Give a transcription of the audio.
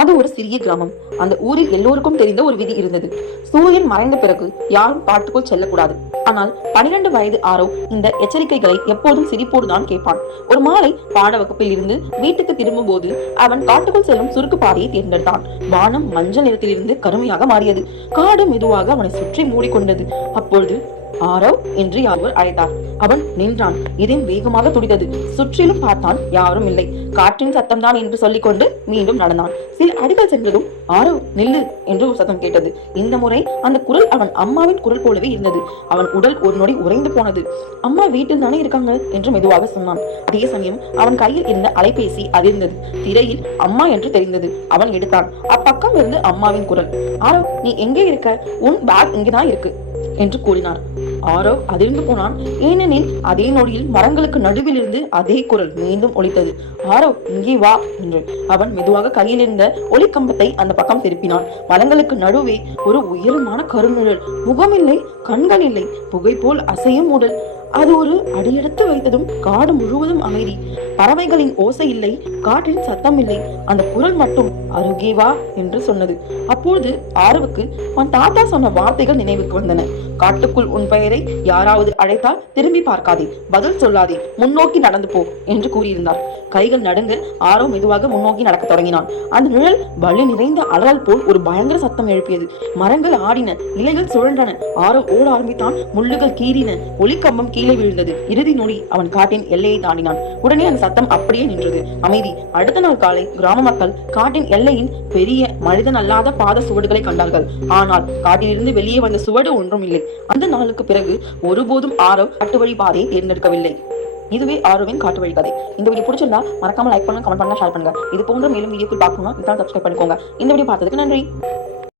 அது ஒரு சிறிய கிராமம். அந்த ஊரில் எல்லோருக்கும் தெரிந்த ஒரு விதி இருந்தது. சூரியன் மறைந்த பிறகு யாரும் காட்டுக்குள் செல்லக்கூடாது. ஆனால் 12 வயது ஆரவ் இந்த எச்சரிக்கைகளை எப்போதும் சிரிப்போடு தான் கேட்பான். ஒரு மாலை பாட வகுப்பில் இருந்து வீட்டுக்கு திரும்பும் போது அவன் காட்டுக்குள் செல்லும் சுருக்கு பாதையை தேர்ந்தெடுத்தான். வானம் மஞ்சள் நிறத்திலிருந்து கருமையாக மாறியது. காடு மெதுவாக அவனை சுற்றி மூடிக்கொண்டது. அப்பொழுது ஆரவ் என்று யாரோ அழைத்தார். அவன் நின்றான். இதயம் வேகமாக துடித்தது. சுற்றிலும் பார்த்தான். யாரும் இல்லை. காற்றின் சத்தம் தான் என்று சொல்லிக்கொண்டு மீண்டும் நடந்தான். சில அடிகள் சென்றதும் ஆரவ் நில்லு என்று ஒரு சத்தம் கேட்டது. இந்த முறை அந்த குரல் அவன் அம்மாவின் குரல் போலவே இருந்தது. அவன் உடல் ஒரு நொடி உறைந்து போனது. அம்மா வீட்டில் தானே இருக்காங்க என்று மெதுவாக சொன்னான். அதே சமயம் அவன் கையில் இருந்த அலைபேசி அதிர்ந்தது. திரையில் அம்மா என்று தெரிந்தது. அவன் எடுத்தான். அப்பக்கம் இருந்து அம்மாவின் குரல். ஆரவ், நீ எங்கே இருக்க? உன் பேக் இங்கதான் இருக்கு என்று கூறினார். ஆரவ் அதிர்ந்து போனான். ஏனெனில் அதே நொடியில் மரங்களுக்கு நடுவில் இருந்து அதே குரல் மீண்டும் ஒலித்தது. ஆரவ், இங்கே வா என்று. அவன் மெதுவாக கையில் இருந்த ஒளிக்கம்பத்தை அந்த பக்கம் திருப்பினான். மரங்களுக்கு நடுவே ஒரு உயரமான கருநிழல். முகமில்லை, கண்கள் இல்லை, புகை போல் அசையும் உடல். அது ஒரு அடியெடுத்து வைத்ததும் காடு முழுவதும் அமைதி. பறவைகளின் ஓசை இல்லை, காற்றின் சத்தம் இல்லை. அந்த குரல் மட்டும் அருகே வா என்று சொன்னது. அப்பொழுது ஆரவுக்கு அவன் தாத்தா சொன்ன வார்த்தைகள் நினைவுக்கு வந்தன. காட்டுக்குள் உன் பெயரை யாராவது அழைத்தால் திரும்பி பார்க்காதே, பதில் சொல்லாதே, முன்னோக்கி நடந்து போ என்று கூறியிருந்தார். கைகள் நடுங்க ஆரவ் மெதுவாக முன்னோக்கி நடக்க தொடங்கினான். அந்த நிழல் வலி நிறைந்த அலறல் போல் ஒரு பயங்கர சத்தம் எழுப்பியது. மரங்கள் ஆடின, இலைகள் சுழன்றன. ஆரவ் ஓட ஆரம்பித்தான். முள்ளுகள் கீறின, ஒளிக்கம்பம் கீழே விழுந்தது. இறுதி நொடி அவன் காட்டின் எல்லையை தாண்டினான். உடனே அந்த சத்தம் அப்படியே நின்றது. அமைதி. அடுத்த நாள் காலை கிராம மக்கள் காட்டின் எல்லையின் பெரிய மனிதன் அல்லாத பாத சுவடுகளை கண்டார்கள். ஆனால் காட்டிலிருந்து வெளியே வந்த சுவடு ஒன்றும் இல்லை. அந்த நாளுக்கு பிறகு ஒருபோதும் ஆரவ் காட்டு வழி பாதையை தேர்ந்தெடுக்கவில்லை. இதுவே ஆரோவின் காட்டு வழி கதை. இந்த வீடியோ பிடிச்சிருந்தா மறக்காம லைக் பண்ணுங்க, கமெண்ட் பண்ணுங்க, ஷேர் பண்ணுங்க. இது போன்ற மேலும் வீடியோக்கள் பார்க்கணும்னா சப்ஸ்கிரைப் பண்ணிக்கோங்க. இந்த வீடியோ பார்த்ததுக்கு நன்றி.